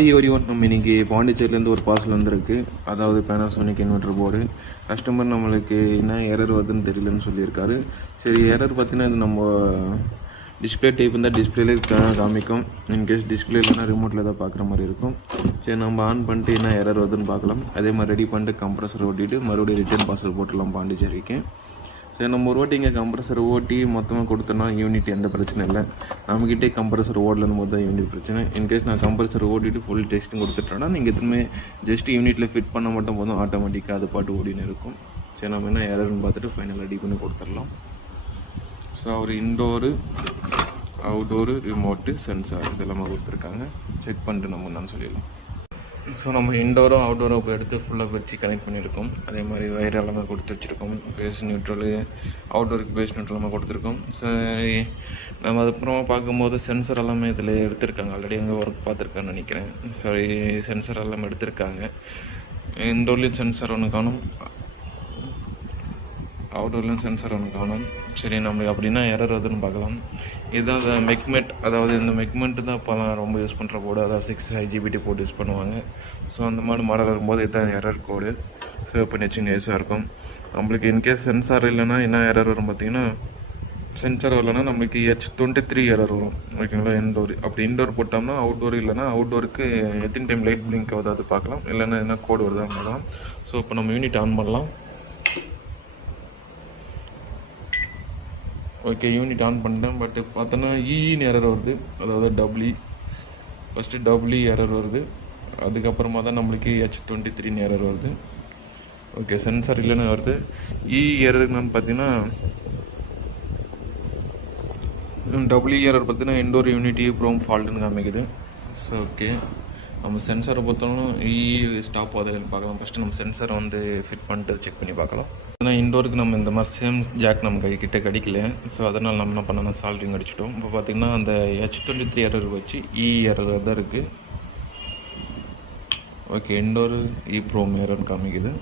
நம்ம இன்றைக்கி பாண்டிச்சேரியிலேருந்து ஒரு பார்சல் வந்திருக்கு. அதாவது பேனாசோனிக் இன்வெர்டர் போர்டு. கஸ்டமர் நம்மளுக்கு என்ன எரர் வருதுன்னு தெரியலன்னு சொல்லியிருக்காரு. சரி, எரர் பார்த்தீங்கன்னா இது நம்ம டிஸ்பிளே டைப் இருந்தால் டிஸ்பிளேலே காமிக்கும். இன்கேஸ் டிஸ்பிளே இல்லைனா ரிமோட்டில் தான் பார்க்குற மாதிரி இருக்கும். சரி, நம்ம ஆன் பண்ணிட்டு என்ன எரர் வருதுன்னு பார்க்கலாம். அதே மாதிரி ரெடி பண்ணிட்டு கம்ப்ரஸர் ஓட்டிட்டு மறுபடியும் ரிட்டர்ன் பார்சல் போட்டுடலாம் பாண்டிச்சேரிக்கு. சரி, நம்ம ஒரு வாட்டி இங்கே கம்ப்ரஸர் ஓட்டி மொத்தமாக கொடுத்தோன்னா யூனிட் எந்த பிரச்சனை இல்லை. நம்மக்கிட்டே கம்ப்ரஸர் ஓடலன்னு போது தான் யூனிட் பிரச்சனை. இன்கேஸ் நான் கம்ப்ரஸர் ஓட்டிட்டு ஃபுல் டெஸ்ட்டும் கொடுத்துட்டேன்னா நீங்கள் எதுவுமே ஜஸ்ட் யூனிட்டில் ஃபிட் பண்ண மட்டும் போதும், ஆட்டோமேட்டிக்காக அது பாட்டு ஓடின்னு இருக்கும். சரி, நம்ம என்ன எரர்னு பார்த்துட்டு ஃபைனலாக ரெடி பண்ணி கொடுத்துடலாம். ஸோ ஒரு இன்டோரு, அவுட்டோரு, ரிமோட்டு, சென்சார் இதெல்லாமே கொடுத்துருக்காங்க. செக் பண்ணிட்டு நம்ம என்னன்னு சொல்லிடலாம். ஸோ நம்ம இன்டோரும் அவுட்டோரும் இப்போ எடுத்து ஃபுல்லாக வச்சு கனெக்ட் பண்ணியிருக்கோம். அதே மாதிரி வயர் எல்லாமே கொடுத்து வச்சுருக்கோம். பேஸ் நியூட்ரலு, அவுட்டோருக்கு பேஸ் நியூட்ரல் எல்லாமே கொடுத்துருக்கோம். சரி, நம்ம அதுக்கப்புறமா பார்க்கும்போது சென்சர் எல்லாமே இதில் எடுத்திருக்காங்க. ஆல்ரெடி எங்கே ஒர்க் பார்த்துருக்கான்னு நினைக்கிறேன். சரி, சென்சர் எல்லாமே எடுத்திருக்காங்க. இன்டோர்லேயும் சென்சர் ஒன்று காணும், அவுட்டோர்லேயும் சென்சர் ஒன்று காணும். சரி, நம்மளுக்கு அப்படின்னா எரர் வருதுன்னு பார்க்கலாம். இதுதான் அந்த மெக்மெட், அதாவது இந்த மெக்மெண்ட்டு தான் இப்போலாம் ரொம்ப யூஸ் பண்ணுற போர்டு. அதாவது 6 IGBT போர்டு யூஸ் பண்ணுவாங்க. ஸோ அந்த மாதிரி மாடல் வரும்போது இதுதான் எரர் கோடு. சேவ் பண்ணி வச்சுங்க, யூஸாக இருக்கும். நம்மளுக்கு இன்கேஸ் சென்சார் இல்லைன்னா என்ன எரர் வரும் பார்த்தீங்கன்னா, சென்சார் வரலன்னா நம்மளுக்கு H23 எரர் வரும். ஓகேங்களா, இன்டோர். அப்படி இன்டோர் போட்டோம்னா அவுட்டோர், இல்லைனா அவுட்டோருக்கு எத்தனை டைம் லைட் பிளிங்க் ஆகுது அது பார்க்கலாம். இல்லைன்னா என்ன கோடு வருதான் பார்க்கலாம். ஸோ இப்போ நம்ம யூனிட் ஆன் பண்ணலாம். ஓகே, யூனிட் ஆன் பண்ணிட்டேன். பட் பார்த்தோன்னா இன்னு எரர் வருது. அதாவது ஃபஸ்ட்டு எரர் வருது. அதுக்கப்புறமா தான் நம்மளுக்கு H23 எரர் வருது. ஓகே, சென்சார் இல்லைன்னு வருது. எரர்னு பார்த்தீங்கன்னா எரர் பார்த்தீங்கன்னா இன்டோர் யூனிட் ப்ரோம் ஃபால்ட்டுன்னு காமிக்குது. ஸோ ஓகே, நம்ம சென்சாரை பொறுத்தவரைக்கும் ஸ்டாப் ஆகுதுன்னு பார்க்கலாம். ஃபஸ்ட்டு நம்ம சென்சாரை வந்து ஃபிட் பண்ணிட்டு செக் பண்ணி பார்க்கலாம். ஏன்னா இன்டோருக்கு நம்ம இந்த மாதிரி சேம் ஜாக் நம்ம கிட்ட கிடைக்கல. ஸோ அதனால் நம்ம என்ன பண்ணோம்னா சால்ட்ரிங் அடிச்சிட்டோம். இப்போ பார்த்திங்கன்னா அந்த H23 எரர் வச்சு எரர் தான் இருக்குது. ஓகே, இன்டோர் ப்ரோம் எரர்னு காமிக்குது.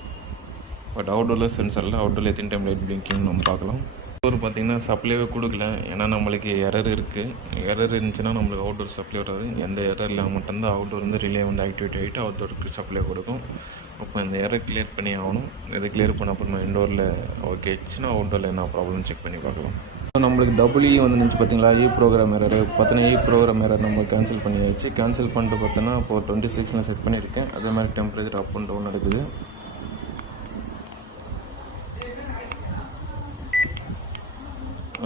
பட் அவுட்டோரில் சென்சாரில் அவுட்டோரில் எத்தனை டைம் லைட் பிளிங்கிங்னு நம்ம பார்க்கலாம். அவுட்டோர் பார்த்திங்கன்னா சப்ளைவே கொடுக்கல. ஏன்னா நம்மளுக்கு எரர் இருக்குது. எரர் இருந்துச்சுன்னா நம்மளுக்கு அவுட்டோர் சப்ளை வராது. எந்த எரர் இல்லாமல் மட்டும்தான் அவுட்டோர் வந்து ரிலே வந்து ஆக்டிவேட் ஆகிட்டு அவுட்டோருக்கு சப்ளை கொடுக்கும். அப்போ இந்த எரர் கிளியர் பண்ணி ஆகணும். இதை கிளியர் பண்ண அப்புறமா இன்டோரில் ஓகே ஆச்சுன்னா அவுட்டோரில் என்ன ப்ராப்ளம் செக் பண்ணி பார்க்கலாம். நம்மளுக்கு வந்து நினச்சி பார்த்தீங்களா, ப்ரோக்ராம் எரர் பார்த்தீங்கன்னா ப்ரோக்ராம் எரர் நம்ம கேன்சல் பண்ணியாச்சு. கேன்சல் பண்ணிட்டு பார்த்தோன்னா இப்போ 26 செட் பண்ணியிருக்கேன். அதே மாதிரி டெம்பரேச்சர் அப் அண்ட் டவுன் நடக்குது.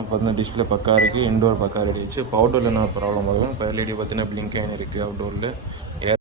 பார்த்தீங்கன்னா டிஸ்பிளே பக்கா இருக்குது, இன்டோர் பக்கா ரெடி ஆச்சு. இப்போ அவுட்டோரில் என்ன ப்ராப்ளம் வரும். இப்போ எல்இடி பார்த்தீங்கன்னா பிளிங்க் ஆகி இருக்குது அவுட்டோரில்.